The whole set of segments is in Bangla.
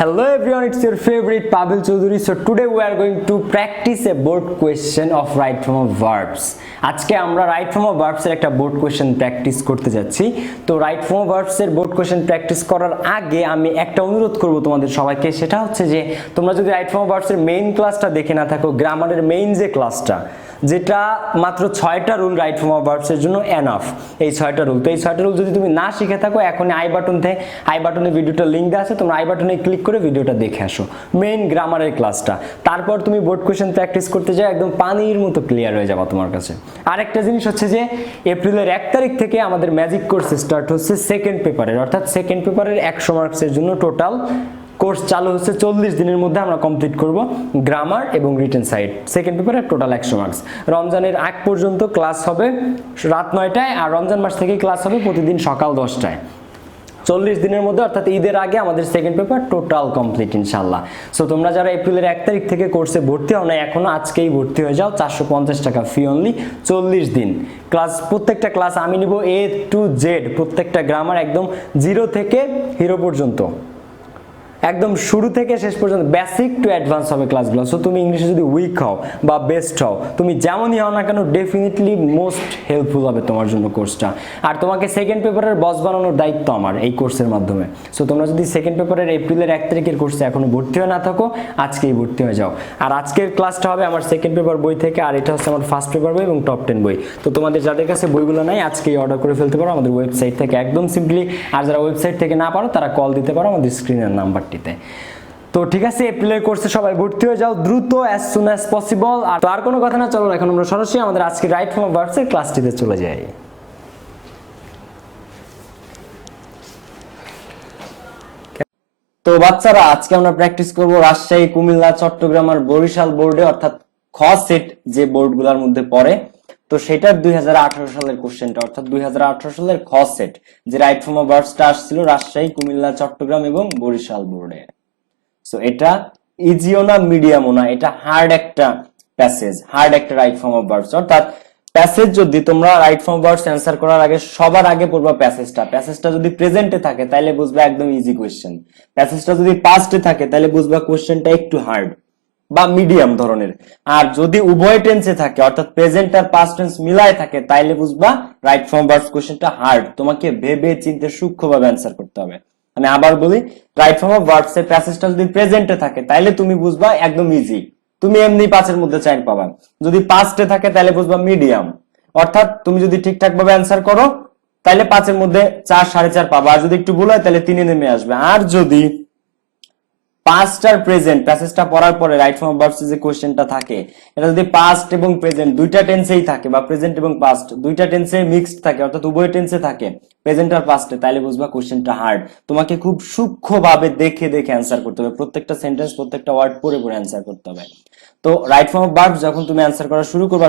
Hello everyone, it's your favorite Pavel Choudhury. So today we are going to practice a board question of right form of verbs. আজকে আমরা রাইট ফর্ম অফ ভার্বস এর একটা বোর্ড কোশ্চেন প্র্যাকটিস করতে যাচ্ছি। তো রাইট ফর্ম অফ ভার্বস এর বোর্ড কোশ্চেন প্র্যাকটিস করার আগে আমি একটা অনুরোধ করব তোমাদের সবাইকে, সেটা হচ্ছে যে তোমরা যদি রাইট ফর্ম অফ ভার্বস এর মেইন ক্লাসটা দেখে না থাকো, গ্রামারের মেইন যে ক্লাসটা, যেটা মাত্র 6টা rule right form of verbs এর জন্য এনাফ, এই 6টা রুল। তো এই 6টা রুল যদি তুমি না শিখে থাকো, এখন আই বাটনে ভিডিওটার লিংক দেওয়া আছে, তোমরা আই বাটনে ক্লিক করে ভিডিওটা দেখে আসো, মেইন গ্রামারের ক্লাসটা। তারপর তুমি বোর্ড কোশ্চেন প্র্যাকটিস করতে যাও, একদম পানির মতো ক্লিয়ার হয়ে যাবে তোমার কাছে। আরেকটা জিনিস হচ্ছে যে এপ্রিলের 1 তারিখ থেকে আমাদের ম্যাজিক কোর্স স্টার্ট হচ্ছে সেকেন্ড পেপারের, অর্থাৎ সেকেন্ড পেপারের 100 মার্কসের জন্য টোটাল কোর্স চালু হচ্ছে। 40 দিনের মধ্যে আমরা কমপ্লিট করব গ্রামার এবং রিটেন সাইড, সেকেন্ড পেপারে টোটাল 100 মার্কস। রমজানের আগ পর্যন্ত ক্লাস হবে রাত 9টায়, আর রমজান মাস থেকে ক্লাস হবে প্রতিদিন সকাল 10টায়। 40 দিনের মধ্যে, অর্থাৎ ঈদের আগে আমাদের সেকেন্ড পেপার টোটাল কমপ্লিট ইনশাল্লাহ। সো তোমরা যারা এপ্রিলের 1 তারিখ থেকে কোর্সে ভর্তি হও না এখনো, আজকেই ভর্তি হয়ে যাও। 450 টাকা ফি অনলি, 40 দিন ক্লাস। প্রত্যেকটা ক্লাস আমি নিব A to Z, প্রত্যেকটা গ্রামার একদম 0 থেকে হিরো পর্যন্ত, একদম শুরু থেকে শেষ পর্যন্ত বেসিক টু অ্যাডভান্স হবে ক্লাসগুলো। সো তুমি ইংলিশে যদি উইক হও বা বেস্ট হও, তুমি যেমনই হও না কেন, ডেফিনেটলি মোস্ট হেল্পফুল হবে তোমার জন্য কোর্সটা। আর তোমাকে সেকেন্ড পেপারের বস বানানোর দায়িত্ব আমার এই কোর্সের মাধ্যমে। সো তোমরা যদি সেকেন্ড পেপারের এপ্রিলের 1 তারিখের কোর্সে এখনো ভর্তি হয়ে না থাকো, আজকেই ভর্তি হয়ে যাও। আর আজকের ক্লাসটা হবে আমার সেকেন্ড পেপার বই থেকে, আর এটা হচ্ছে আমার ফার্স্ট পেপার বই এবং টপ 10 বই। তো তোমাদের যাদের কাছে বইগুলো নাই, আজকেই অর্ডার করে ফেলতে পারো আমাদের ওয়েবসাইট থেকে একদম সিম্পলি। আর যারা ওয়েবসাইট থেকে না পারো, তারা কল দিতে পারো আমাদের স্ক্রিনের নাম্বার। তো ঠিক আছে, এপ্রিলের কোর্সে সবাই ভর্তি হয়ে যাও দ্রুত, as soon as possible। আর তো আর কোনো কথা না, চলো এখন আমরা সরাসরি আমাদের আজকে রাইট ফর্ম অফ ভার্বস এর ক্লাসটিতে চলে যাই। তো বাচ্চারা, আজকে আমরা প্র্যাকটিস করব রাজশাহী, কুমিল্লা, চট্টগ্রাম আর বরিশাল বোর্ডে, অর্থাৎ খ সেট যে বোর্ডগুলোর মধ্যে পড়ে। তো সেটার 2018 সালের কোশ্চেনটা, অর্থাৎ 2018 সালের খ সেট যে রাইট ফর্ম অফ ভার্বসটা আসছিল রাজশাহী, কুমিল্লা, চট্টগ্রাম এবং বরিশাল বোর্ডে। সো এটা ইজিও না মিডিয়ামও না, এটা হার্ড একটা প্যাসেজ, হার্ড একটা রাইট ফর্ম অফ ভার্বস। অর্থাৎ প্যাসেজ যদি তোমরা right form of verbs answer করার আগে সবার আগে পড়বা প্যাসেজটা যদি প্রেজেন্টে থাকে তাহলে বুঝবা একদম ইজি কোশ্চেন, প্যাসেজটা যদি পাস্টে থাকে তাহলে বুঝবা কোশ্চেনটা একটু হার্ড বা মিডিয়াম ধরনের। আর যদি উভয় টেন্সে থাকে, অর্থাৎ প্রেজেন্ট আর পাস্ট টেন্স মিলায় থাকে, তাইলে বুঝবা রাইট ফর্ম অফ ভার্বস কোশ্চেনটা হার্ড, তোমাকে ভেবে চিন্তে সূক্ষ্মভাবে অ্যানসার করতে হবে। আমি আবার বলি, রাইট ফর্ম অফ ভার্বস এর প্যাসেজটা যদি প্রেজেন্টে থাকে তাহলে তুমি বুঝবা একদম ইজি, তুমি এমনি 5 এর মধ্যে 4 পাবা। যদি পাস্টে থাকে তাহলে বুঝবা মিডিয়াম, অর্থাৎ তুমি যদি ঠিকঠাক ভাবে অ্যানসার করো তাহলে 5 এর মধ্যে 4, 4.5 পাবা। আর যদি একটু ভুল হয় তাহলে 3 নেমে আসবে। আর যদি পাস্ট আর প্রেজেন্ট প্যাসেজটা পড়ার পরে রাইট ফর্ম অফ ভার্বস যে কোশ্চেনটা থাকে, এটা যদি পাস্ট এবং প্রেজেন্ট দুইটা টেন্সেই থাকে, বা প্রেজেন্ট এবং পাস্ট দুইটা টেন্সে মিক্সড থাকে, অর্থাৎ উভয় টেন্সে থাকে প্রেজেন্ট আর পাস্টে, তাহলে বুঝবা কোশ্চেনটা হার্ড। তোমাকে খুব সূক্ষ্মভাবে দেখে দেখে অ্যানসার করতে হবে, প্রত্যেকটা সেন্টেন্স প্রত্যেকটা ওয়ার্ড পড়ে পড়ে অ্যানসার করতে হবে। তো রাইট ফর্ম অফ ভার্বস যখন তুমি অ্যানসার করা শুরু করবা,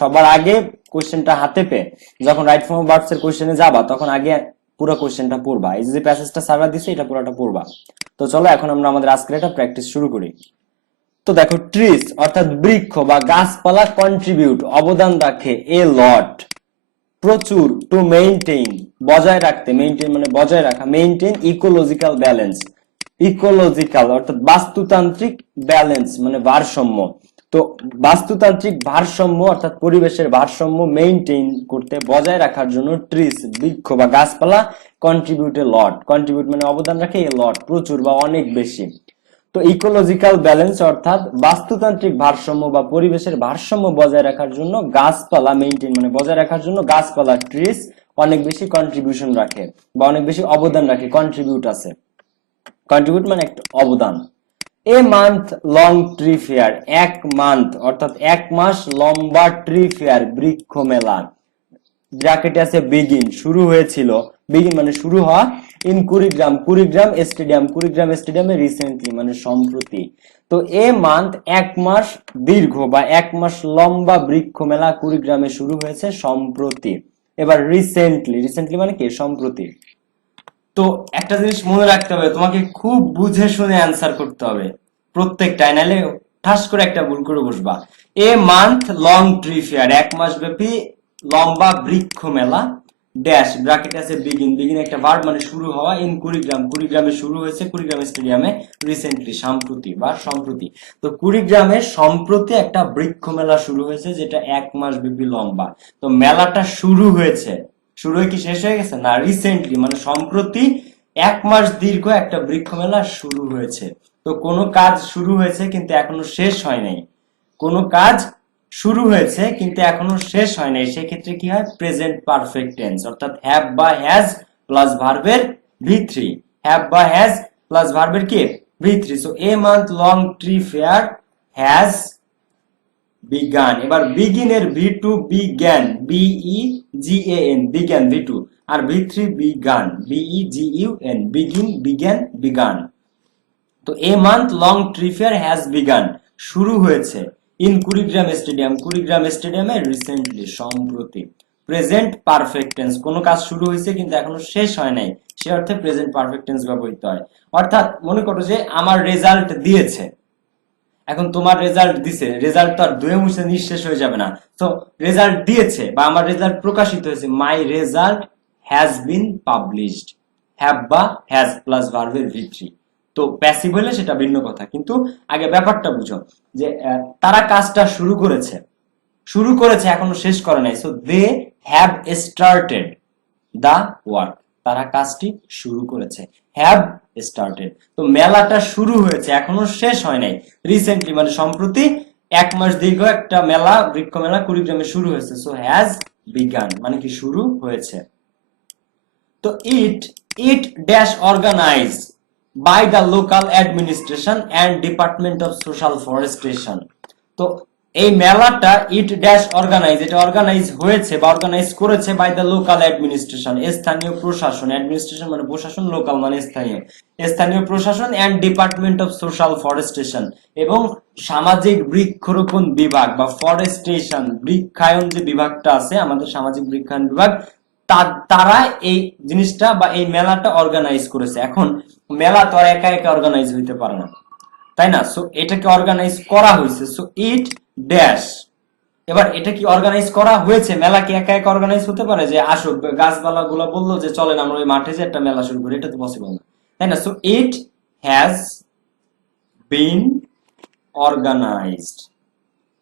সবার আগে কোশ্চেনটা হাতে পেয়ে যখন রাইট ফর্ম অফ ভার্বস এর কোশ্চেনে যাবা, তখন আগে পুরো কোশ্চেনটা পড়বা। এই যে প্যাসেজটা সার্ভার দিছে, এটা পুরোটা পড়বা। তো চলো এখন আমরা আমাদের আজকের এটা প্র্যাকটিস শুরু করি। তো দেখো, ট্রিস অর্থাৎ বৃক্ষ বা গাছপালা, কন্ট্রিবিউট অবদান রাখে, এ লট প্রচুর, টু মেইনটেইন বজায় রাখতে, মেইনটেইন মানে বজায় রাখা, মেইনটেইন ইকোলজিক্যাল ব্যালেন্স, ইকোলজিক্যাল অর্থাৎ বাস্তুতান্ত্রিক, ব্যালেন্স মানে ভারসাম্য। তো বাস্তুতান্ত্রিক ভারসাম্য অর্থাৎ পরিবেশের ভারসাম্য মেইনটেইন করতে, বজায় রাখার জন্য ট্রিস বৃক্ষ বা গাছপালা, কন্ট্রিবিউট এ লট, কন্ট্রিবিউট মানে অবদান রাখে, এ লট প্রচুর বা অনেক বেশি। তো ইকোলজিক্যাল ব্যালেন্স অর্থাৎ বাস্তুতান্ত্রিক ভারসাম্য বা পরিবেশের ভারসাম্য বজায় রাখার জন্য গাছপালা, মেইনটেইন মানে বজায় রাখার জন্য গাছপালা, ট্রিস অনেক বেশি কন্ট্রিবিউশন রাখে বা অনেক বেশি অবদান রাখে, কন্ট্রিবিউট আছে, কন্ট্রিবিউট মানে একটা অবদান। এ month long tree fair, 1 month অর্থাৎ 1 মাস লম্বা ট্রি ফেয়ার বৃক্ষ মেলা, ব্র্যাকেটে আছে বিগিন শুরু হয়েছিল, বিগিন মানে শুরু হওয়া, ইন কুড়িগ্রাম, কুড়িগ্রাম স্টেডিয়াম, কুড়িগ্রাম স্টেডিয়ামে রিসেন্টলি মানে সম্প্রতি। তো এ মান্থ 1 মাস দীর্ঘ বা 1 মাস লম্বা বৃক্ষ মেলা কুড়িগ্রামে শুরু হয়েছে সম্প্রতি। এবার রিসেন্টলি, রিসেন্টলি মানে কি সম্প্রতি। তো একটা জিনিস মনে রাখতে হবে, তোমাকে খুব বুঝে শুনে অ্যান্সার করতে হবে প্রত্যেকটাই, নাহলে ঠাস করে একটা ভুল করে বসবা। A month long tree fair, 1 মাস ব্যাপী লম্বা বৃক্ষ মেলা ড্যাশ ব্র্যাকেট আছে বিগিন, বিগিন একটা ভার্ব মানে শুরু হওয়া, ইন কুড়িগ্রাম, কুড়িগ্রামে শুরু হয়েছে কুড়িগ্রাম স্টেডিয়ামে রিসেন্টলি সম্প্রতি বা সম্প্রতি। তো কুড়িগ্রামে সম্প্রতি একটা বৃক্ষ মেলা শুরু হয়েছে যেটা 1 মাস ব্যাপী লম্বা। তো মেলাটা শুরু হয়েছে, শুরু হয়ে কি শেষ হয়ে গেছে না, রিসেন্টলি মানে সম্প্রতি 1 মাস দীর্ঘ একটা বৃক্ষ মেলা শুরু হয়েছে। তো কোনো কাজ শুরু হয়েছে কিন্তু এখনো শেষ হয় নাই, কোনো কাজ শুরু হয়েছে কিন্তু এখনো শেষ হয় নাই, সেক্ষেত্রে কি হয়, প্রেজেন্ট পারফেক্ট টেন্স, অর্থাৎ হ্যাভ বা হ্যাজ প্লাস ভার্বের ভি3, হ্যাভ বা হ্যাজ প্লাস ভার্বের কি ভি3। So a month long tree fair has begun. এবার বিগিনের ভি2 বিজ্ঞান, বিইজিএএন বিজ্ঞান ভি2, আর ভি3 begun, B E G U N begin began begun. তো a month long tree fair has begun শুরু হয়েছে, ইন কুড়িগ্রাম স্টেডিয়াম, কুড়িগ্রাম স্টেডিয়ামে রিসেন্টলি সম্প্রতি। প্রেজেন্ট পারফেক্ট টেন্স, কোনো কাজ শুরু হয়েছে কিন্তু এখনো শেষ হয় নাই, সে অর্থে প্রেজেন্ট পারফেক্ট টেন্স ব্যবহৃত হয়। অর্থাৎ মনে করো যে আমার রেজাল্ট দিয়েছে, এখন তোমার রেজাল্ট দিছে, রেজাল্ট তো আর দুয়ে মুছে নিঃশেষ হয়ে যাবে না। তো রেজাল্ট দিয়েছে বা আমার রেজাল্ট প্রকাশিত হয়েছে, মাই result has been published, have বা হ্যাজ প্লাস ভার্বের ভি3। তো প্যাসিভ হলে সেটা ভিন্ন কথা, কিন্তু আগে ব্যাপারটা বুঝো যে তারা কাজটা শুরু করেছে, শুরু করেছে এখনো শেষ করে নাই। So they have started the work, তারা কাজটি শুরু করেছে, হ্যাভ স্টার্টেড। তো মেলাটা শুরু হয়েছে এখনো শেষ হয় নাই, রিসেন্টলি মানে সম্প্রতি 1 মাস দীর্ঘ একটা মেলা বৃক্ষ মেলা কুড়িগ্রামে শুরু হয়েছে। সো হ্যাজ বিগান মানে কি শুরু হয়েছে। তো it dash organize by the local administration and department of social forestation. তো এই মেলাটা ইট ড্যাশ অর্গানাইজ, এটা অর্গানাইজ হয়েছে বা অর্গানাইজ করেছে বাই দ্য লোকাল অ্যাডমিনিস্ট্রেশন, স্থানীয় প্রশাসন, অ্যাডমিনিস্ট্রেশন মানে প্রশাসন, লোকাল মানে স্থানীয়, স্থানীয় প্রশাসন and department of social forestation এবং সামাজিক বৃক্ষরোপণ বিভাগ বা ফরেস্টেশন, বৃক্ষায়ন যে বিভাগটা আছে আমাদের সামাজিক বৃক্ষায়ন বিভাগ, তারা এই জিনিসটা বা এই মেলাটা অর্গানাইজ করেছে। এখন মেলা তো আর একা একা অর্গানাইজ হইতে পারে না, তাই না? সো এটাকে অর্গানাইজ করা হয়েছে। সো ইট ড্যাশ, এবার এটা কি অর্গানাইজ করা হয়েছে, মেলা কি একা একা অর্গানাইজ হতে পারে যে আসো গাছপালা গুলো বললো যে চলেন আমরা ওই মাঠে যে একটা মেলা শুরু করি, এটা তো পসিবল না, তাই না? So it has been organised,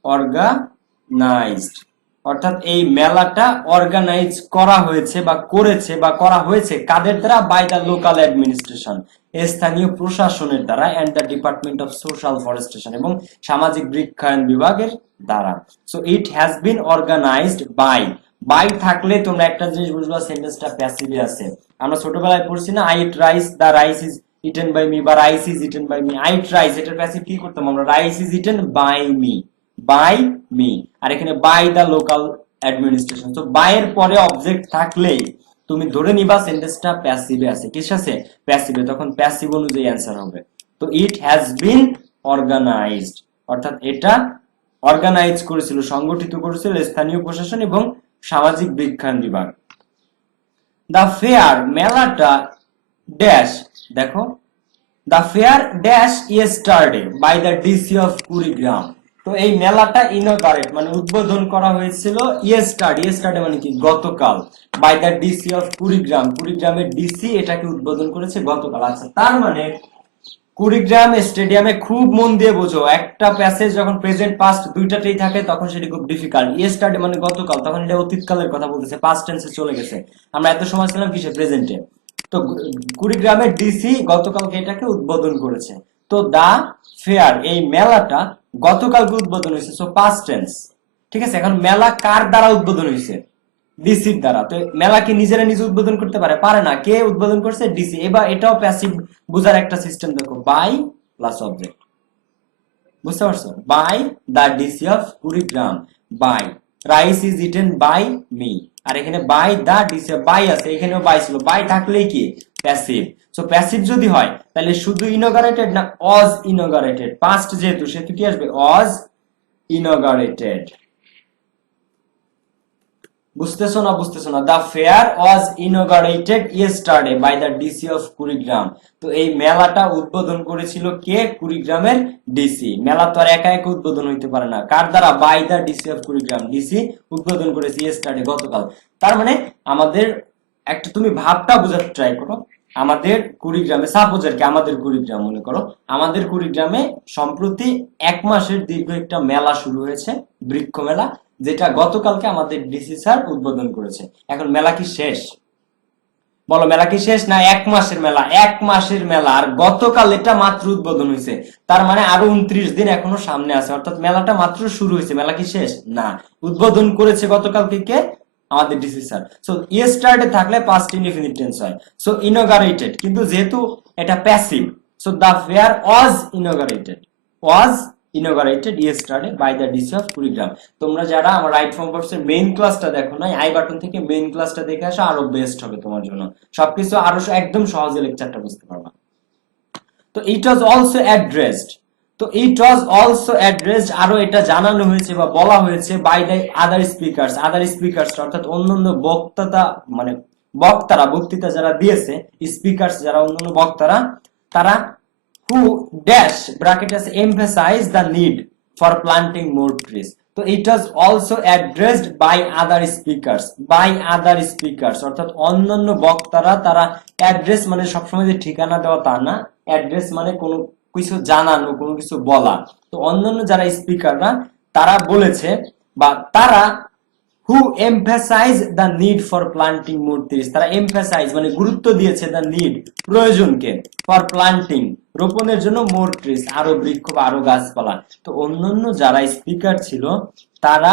organised অর্থাৎ এই মেলাটা অর্গানাইজ করা হয়েছে বা করেছে বা করা হয়েছে কাদের দ্বারা, বাই দ্য লোকাল অ্যাডমিনিস্ট্রেশন স্থানীয় প্রশাসনের দ্বারা, and the department of social forestation এবং সামাজিক বৃক্ষায়ন বিভাগের দ্বারা। So it has been organized by, by থাকলে তোমরা একটা জিনিস বুঝবা সেন্টেন্সটা প্যাসিভে আছে। আমরা ছোটবেলায় পড়ছি না, I eat rice, the rice is eaten by me বা rice is eaten by me. I eat rice এটার প্যাসিভ কি করতাম আমরা, rice is eaten by me, by me. আর এখানে বাই দ্য লোকাল অ্যাডমিনিস্ট্রেশন। তো বাই এর পরে অবজেক্ট থাকলেই তুমি ধরে নিবা সেন্টেন্সটা প্যাসিভে আছে, কিস আছে প্যাসিভে, তখন প্যাসিভ অনুযায়ী অ্যান্সার হবে। তো ইট হ্যাজ বিন অর্গানাইজড অর্থাৎ এটা অর্গানাইজ করেছিল, সংগঠিত করেছিল স্থানীয় প্রশাসন এবং সামাজিক বৃক্ষায়ন বিভাগ। দা ফেয়ার মেলাটা ড্যাশ, দেখো the fair dash yesterday by the DC of Kurigram. তো এই মেলাটা ইনগারেট মানে উদ্বোধন করা হয়েছিল ইয়েস্টারডে, ইয়েস্টারডে মানে কি গতকাল, by the DC of Kurigram, কুড়িগ্রামের ডিসি এটাকে উদ্বোধন করেছে গতকাল। আচ্ছা তার মানে কুড়িগ্রাম স্টেডিয়ামে খুব মন দিয়ে বোঝো, একটা প্যাসেজ যখন প্রেজেন্ট পাস্ট দুইটাতেই থাকে তখন সেটি খুব ডিফিকাল্ট। ইয়েস্টারডে মানে গতকাল, তখন এটা অতীতকালের কথা বলতেছে, পাস্ট টেন্সে চলে গেছে, আমরা এত সময় ছিলাম কিসে, প্রেজেন্টে। তো কুড়িগ্রামের ডিসি গতকালকে এটাকে উদ্বোধন করেছে। তো দা ফেয়ার এই মেলাটা গতকালকে উদ্বোধন হয়েছে, সো পাস্ট টেন্স, ঠিক আছে। এখন মেলা কার দ্বারা উদ্বোধন হয়েছে, ডিসির দ্বারা। তো মেলা কি নিজেরা নিজে উদ্বোধন করতে পারে, পারে না, কে উদ্বোধন করছে, ডিসি। এবার এটাও প্যাসিভ বুঝার একটা সিস্টেম, দেখো বাই প্লাস অবজেক্ট, বুঝতে পারছো, by the DC of Kurigram, by rice is eaten by me, আর এখানে বাই দা ডিসি বাই আছে, এখানেও বাই ছিল, বাই থাকলেই কি প্যাসিভ। সো প্যাসিভ যদি হয় তাহলে শুধু ইনগারেটেড না অজ ইনগারেটেড, পাস্ট যেহেতু সেহেতু কি আসবে অজ ইনগারেটেড। বুঝতেছো না বুঝতেছো না, the fair was inaugurated yesterday by the DC of Kurigram. তো এই মেলাটা উদ্বোধন করেছিল কে? কুড়িগ্রামের ডিসি। মেলা তো আর একা একা উদ্বোধন হইতে পারে না, কার দ্বারা? By the DC of Kurigram, DC উদ্বোধন করেছে ইয়েস্টারডে, গতকাল। তার মানে আমাদের একটা, তুমি ভাবটা বোঝার ট্রাই করো। আমাদের কুড়িগ্রামে, সাপোজ আর কি, আমাদের কুড়িগ্রাম মনে করো, আমাদের কুড়িগ্রামে সম্প্রতি 1 মাসের দীর্ঘ একটা মেলা শুরু হয়েছে, বৃক্ষ মেলা, যেটা গতকালকে আমাদের ডিসি স্যার উদ্বোধন করেছে। এখন মেলা কি শেষ? বলো, মেলা কি শেষ? না 1 মাসের মেলা, 1 মাসের মেলা, আর গতকাল এটা মাত্র উদ্বোধন হয়েছে। তার মানে আরো 29 দিন এখনো সামনে আছে, অর্থাৎ মেলাটা মাত্র শুরু হয়েছে। মেলা কি শেষ? না, উদ্বোধন করেছে গতকালকে কে? আমাদের ডিসি স্যার। সো ইয়েস্টারডে থাকলে পাস্ট ইনডিফিনিট টেন্স হয়। সো ইনঅগারেটেড, কিন্তু যেহেতু এটা passive, so the fair was inaugurated, was inaugurated yesterday by the DC of Kurigram. তোমরা যারা আমার রাইট ফর্ম ভার্বসের মেইন ক্লাসটা দেখো না, আই বাটন থেকে মেইন ক্লাসটা দেখে আসো, আরো বেস্ট হবে তোমার জন্য। সবকিছু আরো একদম সহজে লেকচারটা বুঝতে পারবা। তো ইট ওয়াজ অলসো অ্যাড্রেসড, তো ইট ওয়াজ অলসো অ্যাড্রেসড, আরো এটা জানানো হয়েছে বা বলা হয়েছে by the other speakers, other speakers অর্থাৎ অন্যান্য বক্তা, মানে বক্তারা, বক্তৃতা যারা দিয়েছে, স্পিকার্স যারা, অন্যান্য বক্তারা, তারা who dash bracket as emphasize the need for planting more trees. তো it was also addressed by other speakers, by other speakers অর্থাৎ অন্যান্য বক্তারা, তারা অ্যাড্রেস মানে সবসময় যে ঠিকানা দেওয়া তা না, অ্যাড্রেস মানে কোনো কিছু জানানো, কোনো কিছু বলা। তো অন্যান্য যারা স্পিকাররা, তারা বলেছে বা তারা who emphasize the need for planting more trees, তারা emphasize মানে গুরুত্ব দিয়েছে the need প্রয়োজনকে, for planting রোপণের জন্য, more trees আরো বৃক্ষ বা আরো গাছপালা। তো অন্যান্য যারা স্পিকার ছিল, তারা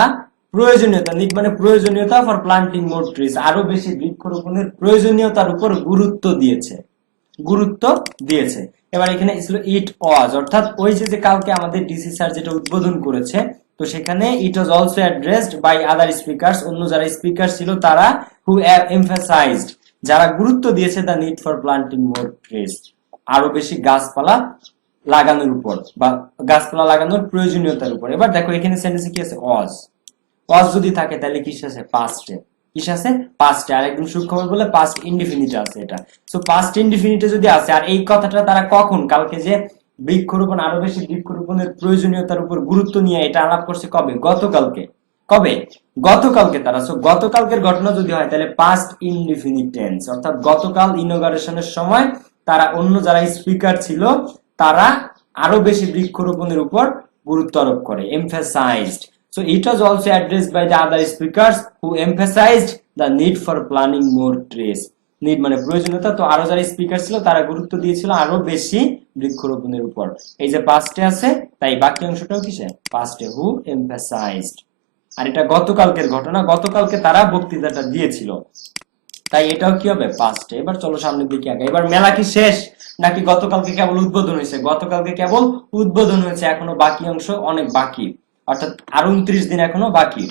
প্রয়োজনীয়তা, need মানে প্রয়োজনীয়তা, for planting more trees আরো বেশি বৃক্ষরোপণের প্রয়োজনীয়তার উপর গুরুত্ব দিয়েছে, গুরুত্ব দিয়েছে। এবার এখানে ছিল ইট ওয়াজ, অর্থাৎ ওই যে কালকে আমাদের ডিসি স্যার যেটা উদ্বোধন করেছে, তো সেখানে it was also addressed by other speakers, অন্য যারা স্পিকার ছিল তারা, হু এমফাসাইজড যারা গুরুত্ব দিয়েছে the need for planting more trees আরো বেশি গাছপালা লাগানোর উপর বা গাছপালা লাগানোর প্রয়োজনীয়তার উপর। এবার দেখো এখানে সেন্টেন্সে কি আছে? ওয়াজ, ওয়াজ যদি থাকে তাহলে কিস আছে? পাস্টে, কিস আছে? পাস্টে। আর একদম সূক্ষ্ম বলে পাস্ট ইনডিফিনিট আছে এটা। সো পাস্ট ইনডিফিনিটে যদি আছে, আর এই কথাটা তারা কখন? কালকে যে বৃক্ষরোপণ, আরো বেশি বৃক্ষরোপণের প্রয়োজনীয়তার উপর গুরুত্ব নিয়ে এটা আলাপ করছে কবে? গতকালকে। কবে? গতকালকে তারা। সো গতকালকের ঘটনা যদি হয় তাহলে পাস্ট ইনডিফিনিট টেন্স, অর্থাৎ গতকাল ইনঅগারেশনের সময় তারা, অন্য যারা স্পিকার ছিল, তারা আরো বেশি বৃক্ষরোপণের উপর গুরুত্ব আরোপ করে, emphasized. So it was also addressed by the other speakers who emphasized the need for planting more trees. Need মানে প্রয়োজনীয়তা, তো আরো যারা স্পিকার ছিল তারা গুরুত্ব দিয়েছিল আরো বেশি বৃক্ষরোপণের উপর। এই যে পাস্টে আছে, তাই বাকি অংশটাও কিসে? পাস্টে, হু এমফাসাইজড। আর এটা গতকালকের ঘটনা, গতকালকে তারা বক্তৃতাটা দিয়েছিল, তাই এটাও কি হবে? পাস্টে। এবার চলো সামনের দিকে আগে। এবার মেলা কি শেষ নাকি গতকালকে কেবল উদ্বোধন হয়েছে? গতকালকে কেবল উদ্বোধন হয়েছে, এখনো বাকি অংশ অনেক বাকি, অর্থাৎ আরো 29 দিন এখনো বাকি।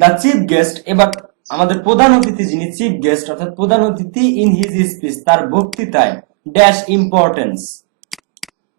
দ্য চিফ গেস্ট, এবার আমাদের প্রধান অতিথি যিনি, চিফ গেস্ট অর্থাৎ প্রধান অতিথি, ইন হিজ স্পিচ তার বক্তৃতায়, ড্যাশ ইম্পর্টেন্স,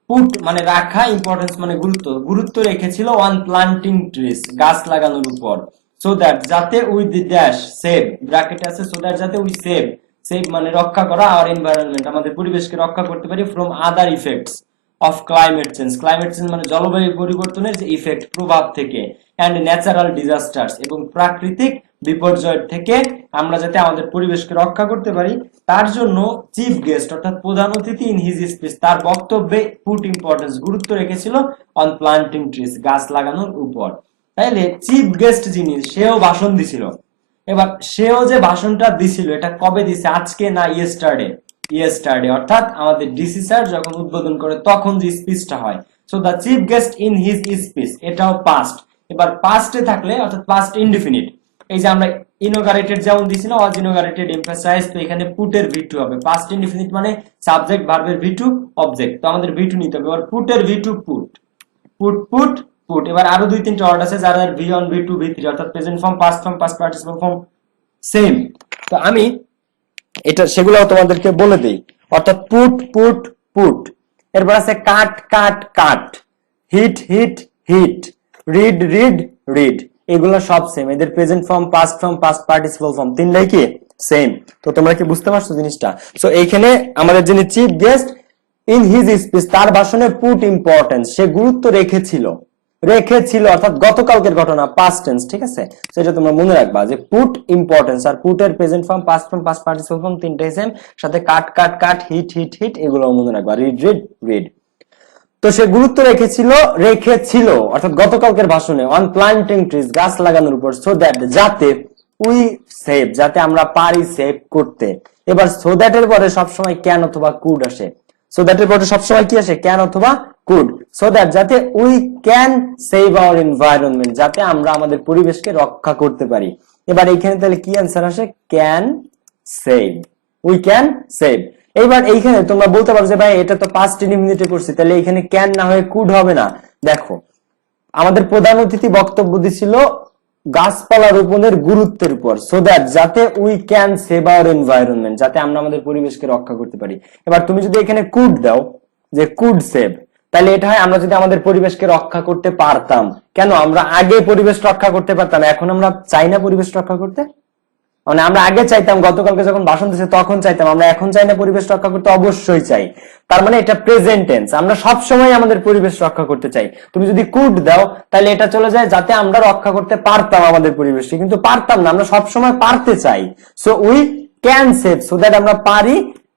পুট মানে রাখা, ইম্পর্টেন্স মানে গুরুত্ব, গুরুত্ব রেখেছিল অন প্লান্টিং ট্রিজ গাছ লাগানোর উপর, সো দ্যাট যাতে উই দি ড্যাশ সেভ ব্র্যাকেটে আছে, সো দ্যাট যাতে উই সেভ, সেভ মানে রক্ষা করা, আওয়ার এনভায়রনমেন্ট আমাদের পরিবেশকে রক্ষা করতে পারি, from other effects of climate change, climate change মানে জলবায়ু পরিবর্তনের যে ইফেক্ট, প্রভাব থেকে, অ্যান্ড ন্যাচারাল ডিজাস্টার্স এবং প্রাকৃতিক বিপর্যয় থেকে আমরা যাতে আমাদের পরিবেশকে রক্ষা করতে পারি, তার জন্য চিফ গেস্ট অর্থাৎ প্রধান অতিথি ইন হিজ স্পিচ তার বক্তব্যে পুট ইম্পর্টেন্স গুরুত্ব রেখেছিল অন প্লান্টিং ট্রিজ গাছ লাগানোর উপর। তাইলে চিফ গেস্ট যিনি, সেও ভাষণ দিছিল। এবার সেও যে ভাষণটা দিছিল এটা কবে দিছে? আজকে না ইয়েস্টারডে? ইয়েস্টারডে, অর্থাৎ আমাদের ডিসি স্যার যখন উদ্বোধন করে তখন যে স্পিচটা হয়। So the chief guest in his speech, এটাও পাস্ট। এবার পাস্টে থাকলে অর্থাৎ পাস্ট ইনডিফিনিট, এই যে আমরা ইনঅগারেটেড যেমন দিছি না, ওয়াজ ইনঅগারেটেড, এমফাসাইজ, তো এখানে পুটের ভি2 হবে। পাস্ট ইনডিফিনিট মানে সাবজেক্ট ভার্বের ভি2 অবজেক্ট, তো আমাদের ভি2 নিতে হবে। এবার পুটের ভি2 পুট, পুট পুট পুট। এবার আরো 2-3টা ওয়ার্ড আছে যাদের ভি1 ভি2 ভি3 অর্থাৎ present form, past form, past participle form same. তো আমি এটা সেগুলোও তোমাদেরকে বলে দেই, অর্থাৎ পুট পুট পুট, এরপর আছে cut cut cut, hit hit hit, read read read, এগুলো সব সেম, এদের present form, past form, past participle form তিনটাই কি সেম। তো তোমরা কি বুঝতে পারছো জিনিসটা? সো এইখানে আমাদের যিনি chief guest in his speech, তার ভাষণে পুট ইম্পর্টেন্স, সে গুরুত্ব রেখেছিল, অর্থাৎ গতকালকের ঘটনা, পাস্ট টেন্স, ঠিক আছে? সেটা তোমরা মনে রাখবা যে পুট ইম্পর্টেন্স, আর পুটের present form, past form, past participle form তিনটাই সেম, সাথে cut cut cut, hit hit hit, এগুলো মনে রাখবা, রিড রিড রিড। তো সে গুরুত্ব রেখেছিল অর্থাৎ গতকালকের ভাষণে অন প্লান্টিং ট্রিজ, গাছ লাগানোর উপর, সো দ্যাট, যাতে, উই সেভ, যাতে আমরা পারি সেভ করতে। এবার সো দ্যাট এর পরে সবসময় ক্যান অথবা কুড আসে, সো দ্যাট এর পরে সবসময় কি আসে? ক্যান অথবা কুড। সো দ্যাট, যাতে we can save our environment, যাতে আমরা আমাদের পরিবেশকে রক্ষা করতে পারি। এবার এইখানে তাহলে কি অ্যান্সার আসে? Can save, we can save. এইবার এইখানে তোমরা বলতে পারো যে ভাই এটা তো পাস্ট ইনডিফিনিটে করছি, তাহলে এখানে ক্যান না হয়ে কুড হবে না। দেখো, আমাদের প্রধান অতিথি বক্তব্য দিছিল গাছপালা রোপণের গুরুত্বের উপর, সো দ্যাট, যাতে we can save our environment, যাতে আমরা আমাদের পরিবেশকে রক্ষা করতে পারি। এবার তুমি যদি এখানে কুড দাও, যে কুড সেভ, তাহলে এটা হয় আমরা যদি আমাদের পরিবেশকে রক্ষা করতে পারতাম। কেন? আমরা আগে পরিবেশ রক্ষা করতে পারতাম, এখন আমরা চাই না পরিবেশ রক্ষা করতে। মানে আমরা আগে চাইতাম, গতকালকে যখন ভাষণ দিচ্ছে তখন চাইতাম, আমরা এখন চাই না পরিবেশ রক্ষা করতে? অবশ্যই চাই। তার মানে এটা প্রেজেন্ট টেন্স, আমরা সব সময় আমাদের পরিবেশ রক্ষা করতে চাই। তুমি যদি কুড দাও তাহলে এটা চলে যায় যাতে আমরা রক্ষা করতে পারতাম আমাদের পরিবেশকে, কিন্তু পারতাম না, আমরা সব সময় পারতে চাই। So we can save, so that আমরা পারি,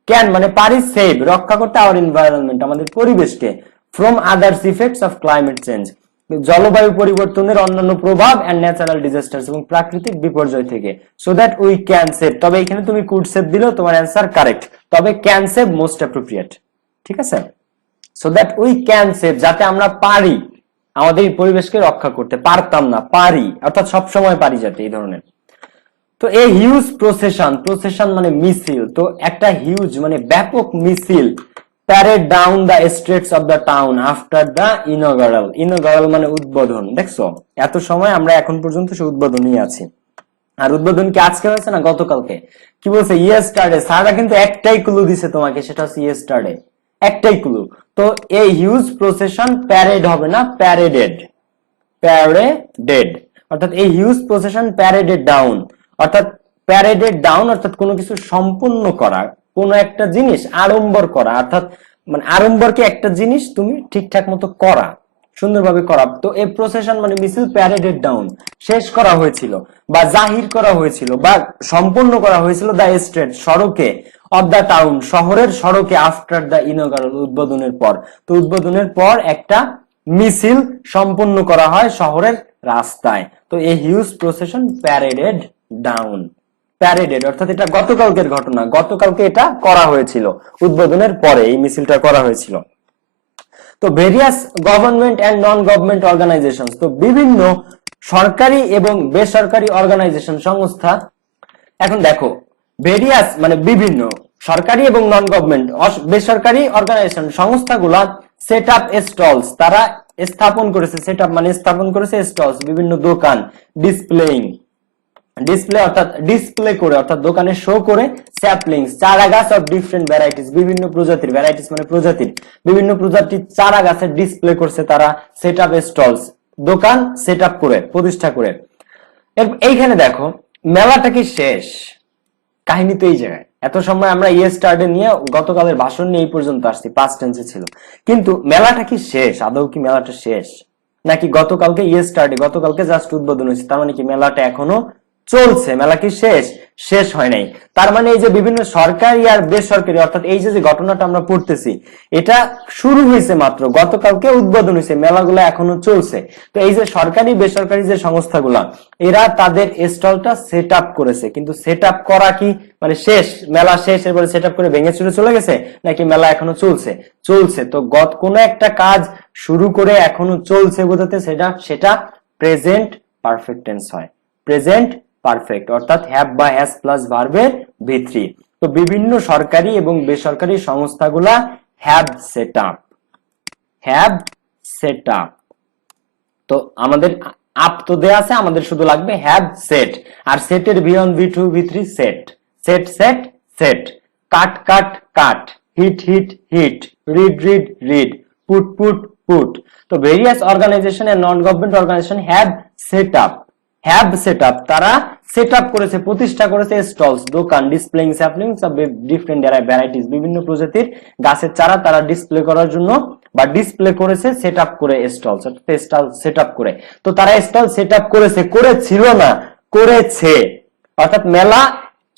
ক্যান মানে পারি, সেভ রক্ষা করতে, আওয়ার এনভায়রনমেন্ট আমাদের পরিবেশকে, from others effects of climate change, জলবায়ু পরিবর্তনের অন্যান্য প্রভাব, এন্ড ন্যাচারাল ডিজাস্টার্স, এবং প্রাকৃতিক বিপর্যয় থেকে, so that we can save. তবে এখানে তুমি কুড সেভ দিলেও তোমার অ্যান্সার কারেক্ট, তবে ক্যান সেভ মোস্ট অ্যাপ্রোপ্রিয়েট, ঠিক আছে? So that we can save, যাতে আমরা পারি আমাদের পরিবেশকে রক্ষা করতে, পারতাম না, পারি অর্থাৎ সব সময় পারি, যাতে, এই ধরনের। তো এই হিউজ প্রসেশন মানে মিছিল, তো একটা হিউজ মানে ব্যাপক মিছিল, parade down the streets of the town after the inaugural মানে উদ্বোধন। দেখছো, এত সময় আমরা এখন পর্যন্ত সে উদ্বোধনই আছি। আর উদ্বোধন কি আজকে হয়েছে না গতকালকে? কি বলছে? ইয়েস্টারডে। স্যাররা কিন্তু একটাই ক্লু দিছে তোমাকে, সেটা হচ্ছে ইয়েস্টারডে, একটাই ক্লু। তো এই হিউজ প্রসেশন প্যারেড হবে না, প্যারেডেড, অর্থাৎ এই হিউজ প্রসেশন প্যারেডেড ডাউন, অর্থাৎ প্যারেডেড ডাউন অর্থাৎ কোনো কিছু সম্পূর্ণ করা, কোনো একটা জিনিস আড়ম্বর করা, অর্থাৎ মানে আড়ম্বরকে একটা জিনিস তুমি ঠিকঠাক মতো করা, সুন্দরভাবে করা। তো এই প্রসেশন মানে মিছিল প্যারেডেড ডাউন, শেষ করা হয়েছিল বা জাহির করা হয়েছিল বা সম্পন্ন করা হয়েছিল দ্য স্ট্রিট সড়কে, অফ দ্য টাউন শহরের সড়কে, আফটার দ্য ইনঅগারাল উদ্বোধনের পর। তো উদ্বোধনের পর একটা মিছিল সম্পন্ন করা হয় শহরের রাস্তায়। তো এই হিউজ প্রসেশন প্যারেডেড ডাউন, প্যারেডেড অর্থাৎ এটা গতকালকের ঘটনা, গতকালকে এটা করা হয়েছিল, উদ্বোধনের পরে এই মিছিলটা করা হয়েছিল। তো various government and non government organisation, তো বিভিন্ন সরকারি এবং বেসরকারি অর্গানাইজেশন সংস্থা। এখন দেখো, ভেরিয়াস মানে বিভিন্ন, সরকারি এবং নন গভর্নমেন্ট বেসরকারি অর্গানাইজেশন সংস্থাগুলা সেট আপ স্টলস, তারা স্থাপন করেছে, সেট আপ মানে স্থাপন করেছে স্টলস, বিভিন্ন দোকান, ডিসপ্লে অর্থাৎ ডিসপ্লে করে অর্থাৎ দোকানে শো করে, স্যাপলিংস চারা গাছ অফ ডিফারেন্ট ভ্যারাইটিস, বিভিন্ন প্রজাতির, ভ্যারাইটিস মানে প্রজাতির, বিভিন্ন প্রজাতির চারা গাছের ডিসপ্লে করছে তারা, সেট আপ স্টলস, দোকান সেট আপ করে, প্রতিষ্ঠা করে। এইখানে দেখো মেলাটা কি শেষ? কাহিনী তো এই জায়গায়। এত সময় আমরা ইয়েস্টারডে নিয়ে গতকালের ভাষণ নিয়ে এই পর্যন্ত আসছি, পাস্ট টেন্সে ছিল, কিন্তু মেলাটা কি শেষ? আদৌ কি মেলাটা শেষ? নাকি গতকালকে ইয়েস্টারডে, গতকালকে জাস্ট উদ্বোধন হয়েছে, তার মানে কি মেলাটা এখনো চলছে? মেলা কি শেষ? শেষ হয় নাই। তার মানে এই যে বিভিন্ন সরকারি আর বেসরকারি অর্থাৎ এই যে ঘটনাটা আমরা পড়তেছি, এটা শুরু হয়েছে মাত্র, গতকালকে উদ্বোধন হয়েছে, মেলাগুলো এখনো চলছে। তো এই যে সরকারি বেসরকারি যে সংস্থাগুলা, এরা তাদের স্টলটা সেট আপ করেছে, কিন্তু সেট আপ করা কি মানে শেষ? মেলা শেষ, এরপরে সেট আপ করে ভেঙে চুরে চলে গেছে, নাকি মেলা এখনো চলছে? চলছে। তো কোনো একটা কাজ শুরু করে এখনো চলছে বোঝাতে সেটা প্রেজেন্ট পারফেক্ট টেন্স হয়, প্রেজেন্ট পারফেক্ট অর্থাৎ হ্যাভ বা হ্যাজ প্লাস ভার্বের V3। তো বিভিন্ন সরকারি এবং বেসরকারি সংস্থাগুলা হ্যাভ সেট আপ, তো আমাদের আপ তো দেয়া আছে, আমাদের শুধু লাগবে হ্যাভ সেট, আর সেটের V1 V2 V3 set, cut cut cut, hit hit, read, put. তো various organisation and non government organisation have set up have set up, তারা সেট আপ করেছে, প্রতিষ্ঠা করেছে স্টলস, দোকান, displaying saplings of different varieties, বিভিন্ন প্রজাতির গাছের চারা তারা ডিসপ্লে করার জন্য বা ডিসপ্লে করেছে, সেট আপ করে স্টলস, স্টল সেট আপ করে। তো তারা স্টল সেট আপ করেছে, করেছিল না, করেছে, অর্থাৎ মেলা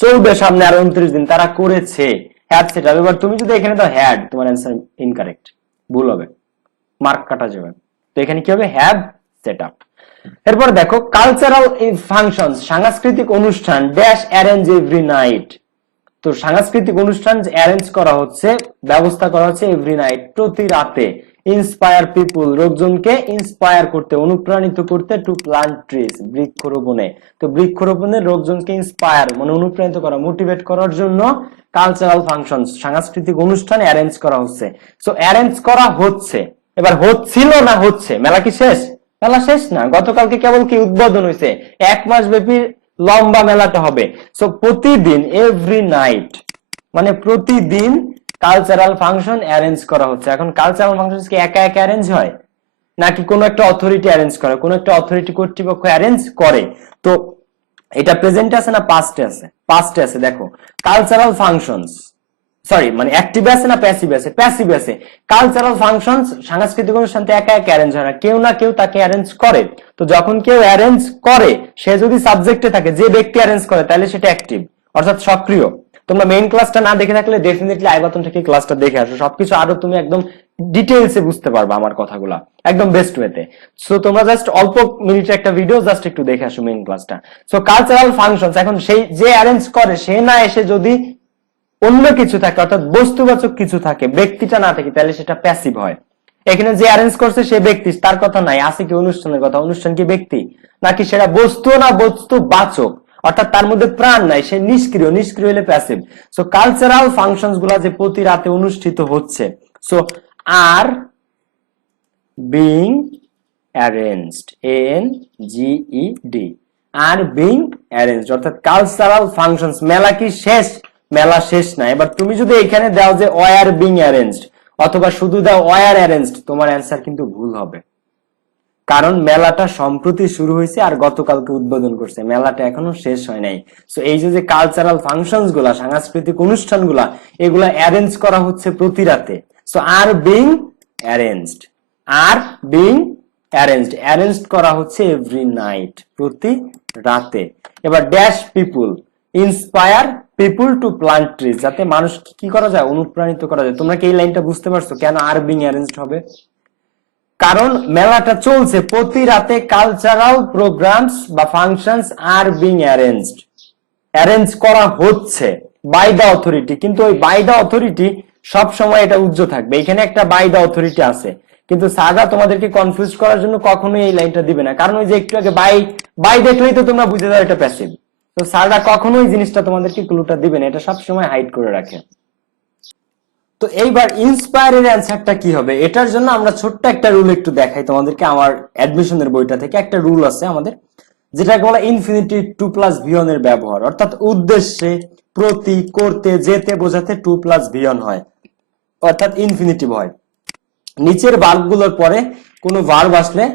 চলবে সামনে আর 29 দিন, তারা করেছে হ্যাভ সেট আপ। এবার তুমি যদি এখানে দাও হ্যাড, তোমার অ্যান্সার ইনকারেক্ট, ভুল হবে, মার্ক কাটা যাবে। তো এখানে কি হবে, হ্যাভ সেট আপ। এরপর দেখো কালচারাল ফাংশন, সাংস্কৃতিক অনুষ্ঠান ড্যাশ অ্যারেঞ্জ এভরি নাইট। তো সাংস্কৃতিক অনুষ্ঠান অ্যারেঞ্জ করা হচ্ছে, ব্যবস্থা করা হচ্ছে এভরি নাইট, প্রতি রাতে। ইন্সপায়ার পিপুল, লোকজনকে ইন্সপায়ার করতে, অনুপ্রাণিত করতে, টু প্লান্ট ট্রিজ, বৃক্ষরোপণে। তো বৃক্ষরোপণে লোকজনকে ইন্সপায়ার মানে অনুপ্রাণিত করা, মোটিভেট করার জন্য কালচারাল ফাংশন, সাংস্কৃতিক অনুষ্ঠান অ্যারেঞ্জ করা হচ্ছে। সো অ্যারেঞ্জ করা হচ্ছে, এবার হচ্ছিল না হচ্ছে, মেলা কি শেষ? মেলা শেষ না, গতকালকে কেবল কি উদ্বোধন হয়েছে, 1 মাস ব্যাপী লম্বা মেলাটা হবে। সো প্রতিদিন, এভরি নাইট মানে প্রতিদিন কালচারাল ফাংশন অ্যারেঞ্জ করা হচ্ছে। এখন কালচারাল ফাংশন কি একা একা অ্যারেঞ্জ হয় নাকি কোনো একটা অথরিটি অ্যারেঞ্জ করে? কোনো একটা অথরিটি কর্তৃপক্ষ অ্যারেঞ্জ করে। তো এটা প্রেজেন্টে আছে না পাস্টে আছে? পাস্টে আছে। দেখো কালচারাল ফাংশনস, সরি মানে অ্যাক্টিভ আছে না প্যাসিভ আছে? প্যাসিভ আছে। কালচারাল ফাংশনস সাংস্কৃতিক অনুষ্ঠান তো একা একা অ্যারেঞ্জ হয় না, কেউ না কেউ তাকে অ্যারেঞ্জ করে। তো যখন কেউ অ্যারেঞ্জ করে, সে যদি সাবজেক্টে থাকে, যে ব্যক্তি অ্যারেঞ্জ করে, তাহলে সেটা অ্যাক্টিভ অর্থাৎ সক্রিয়। তোমরা মেইন ক্লাসটা না দেখে থাকলে ডেফিনেটলি আই বাটন থেকে ক্লাসটা দেখে আসো, সবকিছু আরো তুমি একদম ডিটেইলসে বুঝতে পারবে আমার কথাগুলা একদম বেস্ট ওয়েতে। সো তোমরা জাস্ট অল্প মিনিটের একটা ভিডিও জাস্ট একটু দেখে আসো মেইন ক্লাসটা। সো কালচারাল ফাংশনস, এখন সেই যে অ্যারেঞ্জ করে সে না এসে যদি অন্য কিছু থাকে অর্থাৎ বস্তুবাচক কিছু থাকে, ব্যক্তিটা না থাকে, তাহলে সেটা প্যাসিভ হয়। এখানে যে অ্যারেঞ্জ করছে সে ব্যক্তি, তার কথা নাই, আছে কি অনুষ্ঠানের কথা? অনুষ্ঠান কি ব্যক্তি নাকি সেটা বস্তু? না বস্তু বাচক, অর্থাৎ তার মধ্যে প্রাণ নাই, সে নিষ্ক্রিয়। নিষ্ক্রিয় হলে প্যাসিভ। সো কালচারাল ফাংশনস গুলা যে প্রতি রাতে অনুষ্ঠিত হচ্ছে, so are being arranged, ANGED, are being arranged, অর্থাৎ কালচারাল ফাংশনস। মেলা কি শেষ? মেলা শেষ না। এবার তুমি যদি এখানে দাও যে ওয়ার বিং অ্যারেঞ্জড অথবা শুধু দাও ওয়ার অ্যারেঞ্জড, তোমার অ্যান্সার কিন্তু ভুল হবে, কারণ মেলাটা সম্প্রতি শুরু হয়েছে আর গতকালকে উদ্বোধন করছে, মেলাটা এখনো শেষ হয় নাই। সো এই যে কালচারাল ফাংশনস গুলা, সাংস্কৃতিক অনুষ্ঠানগুলা, এগুলা অ্যারেঞ্জ করা হচ্ছে প্রতি রাতে। So are being arranged, are being arranged, arranged করা হচ্ছে এভরি নাইট, প্রতি রাতে। এবার dash people, inspire people to plant trees, যাতে মানুষ কি করা যায়, অনুপ্রাণিত করা যায়। তোমরা কি এই লাইনটা বুঝতে পারছো কেন আর বিং অ্যারেঞ্জড হবে? কারণ মেলাটা চলছে, প্রতি রাতে কালচারাল প্রোগ্রামস বা functions are being arranged, arrange করা হচ্ছে বাই দ্য অথরিটি। কিন্তু ওই বাই দ্য অথরিটি সব সময় এটা উজ্জ্ব থাকবে, এখানে একটা বাই দ্য অথরিটি আছে, কিন্তু সাদা তোমাদেরকে কনফিউজ করার জন্য কখনোই এই লাইনটা দিবে না, কারণ ওই যে একটু আগে বাই বাই দেখলেই তো তোমরা বুঝে যাও এটা প্যাসিভ। তো সাদা কখনোই জিনিসটা তোমাদেরকে ক্লুটা দিবে না, এটা সবসময় হাইড করে রাখে। তো এইবার ইন্সপায়ারের অ্যান্সারটা কি হবে? এটার জন্য আমরা ছোট্ট একটা রুল একটু দেখাই তোমাদেরকে, আমার অ্যাডমিশনের বইটা থেকে একটা রুল আছে আমাদের, যেটাকে বলা ইনফিনিটিভ টু প্লাস ভিয়ন এর ব্যবহার, অর্থাৎ উদ্দেশ্যে, প্রতি, করতে, যেতে বোঝাতে টু প্লাস ভিয়ন হয়, অর্থাৎ ইনফিনিটিভ হয়। নিচের ভার্বগুলোর পরে কোনো ভার্ব আসলে,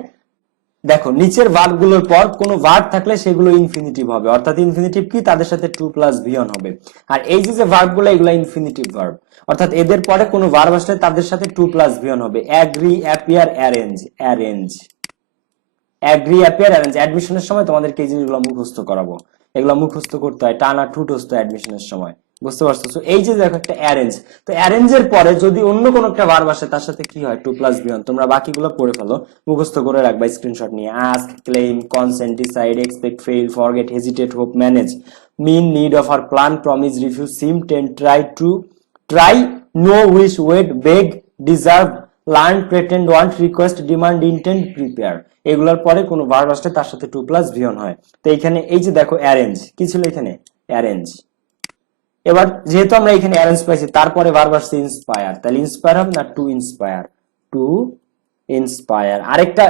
দেখো নিচের ভার্ব গুলোর পর কোনো ভার্ব থাকলে সেগুলো ইনফিনিটিভ হবে, অর্থাৎ ইনফিনিটিভ কি, তাদের সাথে টু প্লাস ভিয়ন হবে। আর এই যে ভার্ব গুলো, এগুলো ইনফিনিটিভ ভার্ব, অর্থাৎ এদের পরে কোনো ভার্ব আসলে তাদের সাথে টু প্লাস ভিয়ন হবে। Agree, appear, arrange, arrange, agree, appear, arrange. অ্যাডমিশনের সময় তোমাদেরকে এই জিনিসগুলো মুখস্থ করাবো, এগুলো মুখস্থ করতে হয়, টানা ঠুটস্থ অ্যাডমিশনের সময়, বুঝতে পারছো? এই যে দেখো একটা অ্যারেঞ্জ, তো অ্যারেঞ্জের পরে যদি অন্য কোনো একটা ভার্ব আসে তার সাথে কি হয়, টু প্লাস ভিয়ন। তোমরা বাকিগুলো পড়ে ফেলো, মুখস্থ করে রাখবা স্ক্রিনশট নিয়ে। Ask, claim, consent, decide, expect, fail, forget, hesitate, hope, manage, mean, need, offer, plan, promise, refuse, seem, tend, try, know, wish, wait, beg, deserve, learn, pretend, want, request, demand, intend, prepare. এগুলোর পরে কোনো ভার্ব আসলে তার সাথে টু প্লাস ভিয়ন হয়। তো এখানে এই যে দেখো অ্যারেঞ্জ, কি ছিল এখানে, অ্যারেঞ্জ। এবার যেহেতু আমরা এখানে অ্যারেঞ্জ পাইছি, তারপরে ভার্ব আসছে ইন্সপায়ার, তাহলে ইন্সপায়ার হবে না টু ইন্সপায়ার, টু ইন্সপায়ার। আরেকটা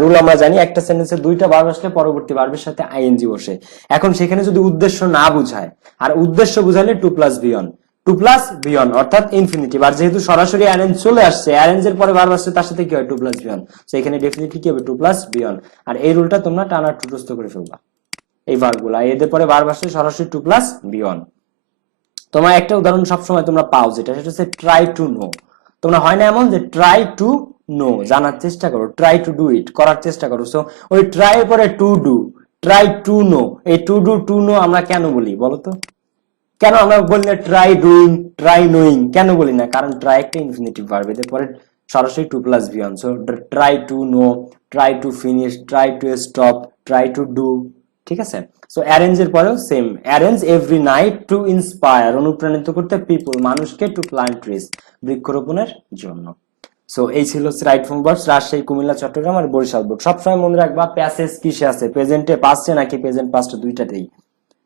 রুল আমরা জানি, একটা সেন্টেন্সে দুইটা ভার্ব আসলে পরবর্তী ভার্বের সাথে আইএনজি বসে। এখন সেখানে যদি উদ্দেশ্য না বুঝায়, আর উদ্দেশ্য বুঝালে টু প্লাস ভিয়ন, টু প্লাস বিয়ন অর্থাৎ ইনফিনিটিভ। আর যেহেতু সরাসরি অ্যারেঞ্জ চলে আসছে, অ্যারেঞ্জ এর পরে ভার্ব আসছে, তার সাথে কি হয় টু প্লাস বিয়ন। তো এখানে ডেফিনেটলি কি হবে টু প্লাস বিয়ন। আর এই রুলটা তোমরা টানা টুটস্থ করে ফেলবা, এই ভার্বগুলা এদের পরে ভার্ব আসছে সরাসরি টু প্লাস বিয়ন। তোমার একটা উদাহরণ সবসময় তোমরা পাও, যেটা সেটা হচ্ছে ট্রাই টু নো। তোমরা হয় না এমন যে ট্রাই টু নো, জানার চেষ্টা করো, ট্রাই টু ডু ইট, করার চেষ্টা করো। সো ওই ট্রাই এর পরে to do, try to no, এই টু ডু টু নো আমরা কেন বলি বলো তো? কেন আমরা বলি না ট্রাই ডুইং, ট্রাই নোয়িং, কেন বলি না? কারণ ট্রাই একটা ইনফিনিটিভ ভার্ব, এদের পরে সরাসরি টু প্লাস বিয়ন। So try to know, try to finish, try to stop, try to do, ঠিক আছে? সো অ্যারেঞ্জ এর পরেও same, arrange every night to inspire, অনুপ্রাণিত করতে পিপল, মানুষকে, টু প্লান্ট ট্রিজ, বৃক্ষরোপণের জন্য। সো এই ছিল right form verbs Rajshahi, Comilla, Chattogram আর বরিশাল বোর্ড। সবসময় মনে রাখবা প্যাসেজ কিসে আছে, প্রেজেন্টে, পাস্টে নাকি প্রেজেন্ট পাস্টে, দুইটাতেই।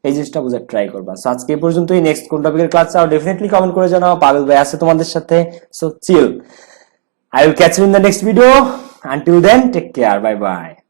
এই জিনিসটা বোঝার ট্রাই করবা। সো আজকে এই পর্যন্তই। নেক্সট কোন টপিকের ক্লাস চাও ডেফিনেটলি কমেন্ট করে জানাও। পাগল ভাই আছে তোমাদের সাথে। So chill, I will catch you in the next video. Until then, take care. Bye bye.